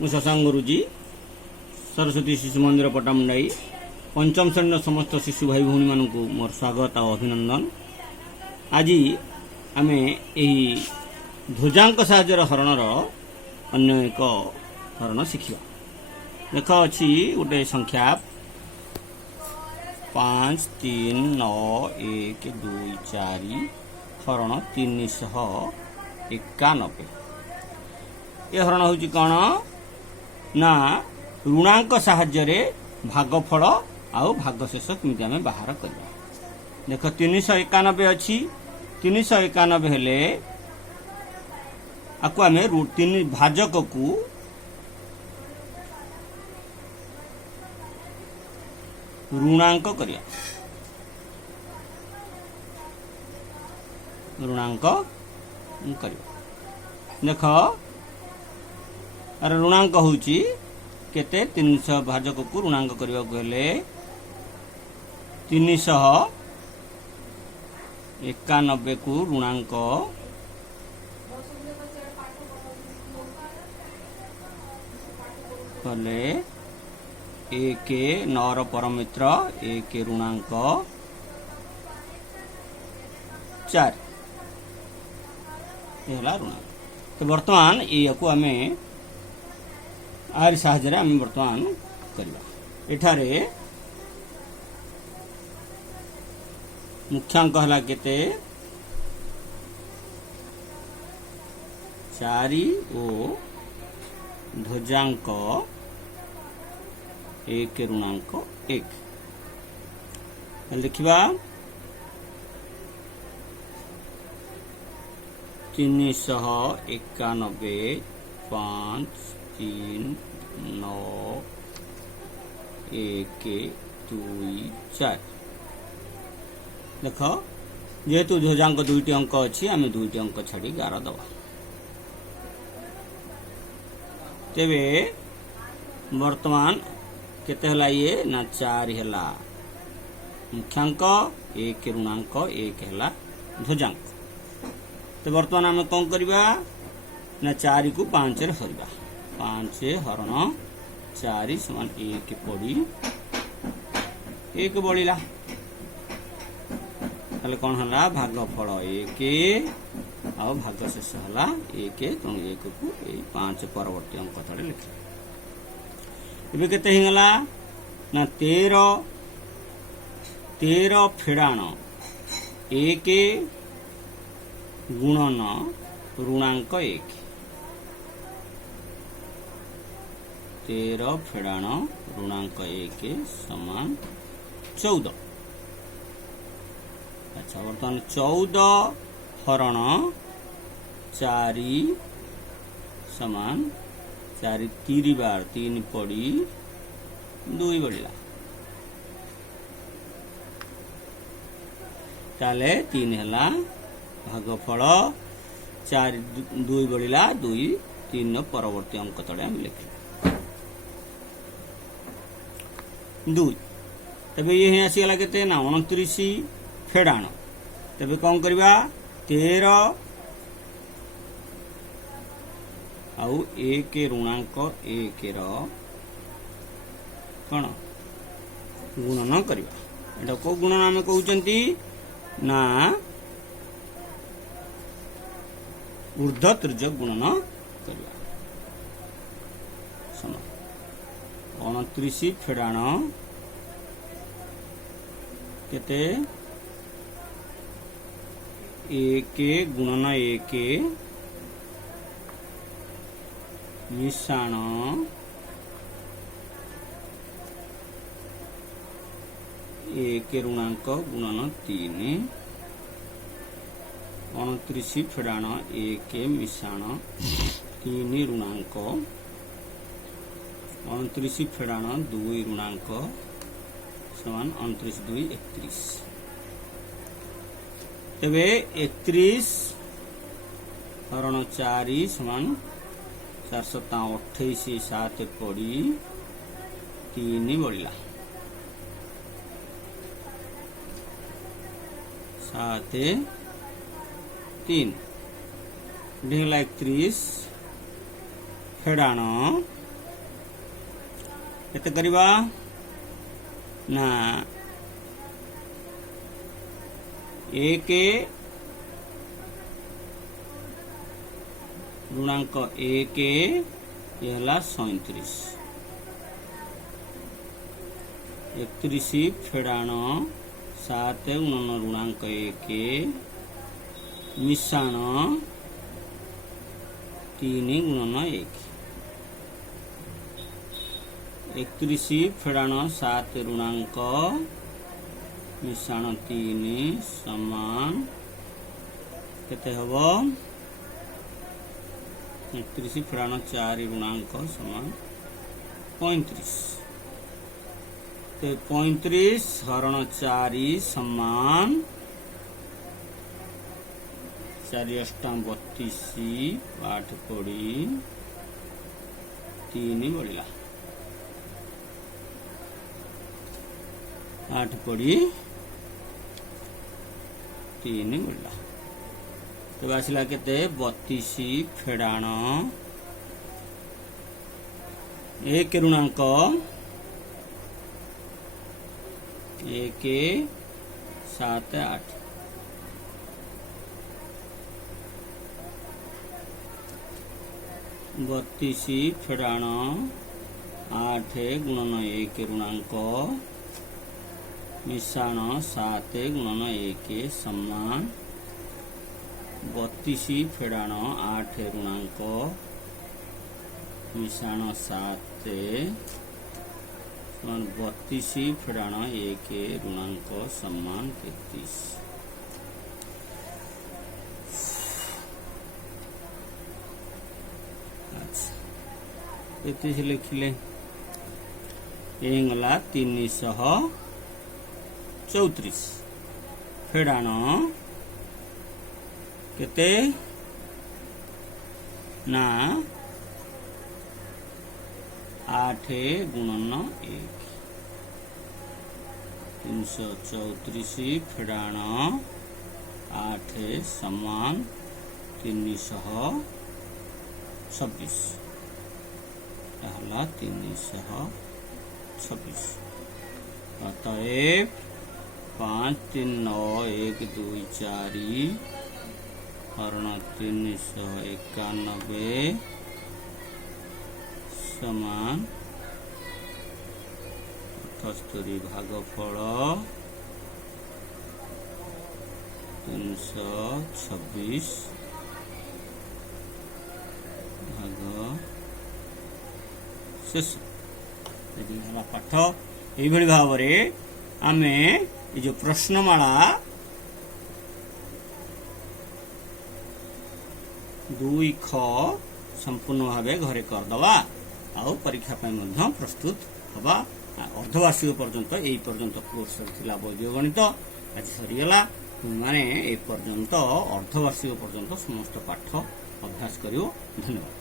ମୁଁ ଶଶାଙ୍କ ଗୁରୁଜୀ ସରସ୍ୱତୀ ଶିଶୁ ମନ୍ଦିର ପଟ୍ଟାମୁଣ୍ଡାଇ पंचम श्रेणी समस्त शिशु भाई भौणी मानक मोर स्वागत और अभिनंदन। आज आम यही ध्वजांक साहाय्य हरणर अन्य एक हरण शिखा। देख अच्छी गोटे संख्या 5 3 9 1 2 4 हरण 391। ये हरण हूँ कौन ना ऋणांक साहाय्य भागफल आउ भागशेष केमी आम बाहर करवा। देख 391 अच्छी 391 हेले आपको आम तीन भाजक को ऋणांक करिया। ऋणांक करिया। देख अरे ऋणांक होची केते 300 भाजक को ऋणांक करबा को हेले 391 को ऋणांक कले 1 9 परमित्र 1 ऋणांक 4 ऋणांक। तो वर्तमान ये को आम आर साहाय्य आम बर्तमान करवा। एठारे मुख्यांक हला केते 4 ओ ध्वजांक 1 ऋणांक 1 लिखा 391 5 3 9 1 2 4। देख जेहेतु ध्वजांक 2टी अंक अच्छी आम 2टी अंक छाड़ी 11 दबा। तेबे वर्तमान केते हला ये ना 4 हला मुख्यांक 1 ऋणांक 1 हला ध्वजांक। तो वर्तमान आम कौन करवा ना 4 को 5 रे हरवा। 5 हरण 4 समान 1 पड़ी 1 बढ़ला ताले कौन हला भागफल 1 आ भागशेष हला 1 तो 1 को 5 परवर्ती अंक तले लिखा। एबे केते हिगला ना 13 फेडाण 1 गुणन ऋणांक 1 13 फेडाण ऋणांक 1 समान 14। अच्छा वर्तमान 14 हरण 4 समान 4 3 बार 3 पड़ी 2 बढ़ला ताले 3 हला भागफल 4 2 बढ़ला 2 3 परवर्ती अंक तले हम लिखा 2। तबे ये आसीगला केते ना 29 फेडाण। तबे कौन करवा 13 आउ 1 ऋणांक 1 कौन गुणन करवा। एटा को गुणन आम कहउचंती ना ऊर्ध्व तिर्यक गुणन करवा। 29 फेडाण केते 1 गुणन 1 मिशाण 1 ऋणांक गुणन 3 29 फेडाण 1 मिशाण 3 ऋणांक 29 फेडाण 2 ऋणांक समान 29 2 31। तेबे 31 हरण 4 समान 428 7 पड़ी 3 बढ़ला 7 3 ढेला 31 फेडाण केते करिबा ना 1 ऋणांक 1 ये हला 37 31 फेडाण 7 गुणन ऋणांक 1 मिशाण 3 गुणन 1 31 फेडाण 7 ऋणांक मिशाण 3 समान केते हबो 31 फेडाण 4 ऋणांक समान 35 तो 35 हरण 4 समान 4 अष्टाम 32 पाठ पड़ी 3 बढ़ला 8 पड़ी 3 बढ़ला तो आसला केते 32 फेडाण 1 ऋणांक 1 7 8 32 फेडाण 8 गुणन 1 ऋणांक मिशाण 7 गुणन 1 समान 32 फेडाण 8 ऋणांक मिशाण 7 समान 32 फेडाण 1 ऋणांक समान 33 अच्छा लिखिले गला 334 फेडाण केते ना 8 गुणन 1 334 फेडाण 8 समान 326 326 अतएव 5 3 9 1 2 4 हरण 391 समान 78 भागफल 326 भाग शेष पाठ यही भाव आमे जो प्रश्नमाला 2 ख संपूर्ण भाव घरे करदवा आउ परीक्षा प्रस्तुत हवा अर्धवार्षिक पर्यंत यही पर्यंत कोर्स थिला वैदिक गणित आज सरीगला माने ए पर्यंत अर्धवार्षिक पर्यंत समस्त पाठ अभ्यास करियो। धन्यवाद।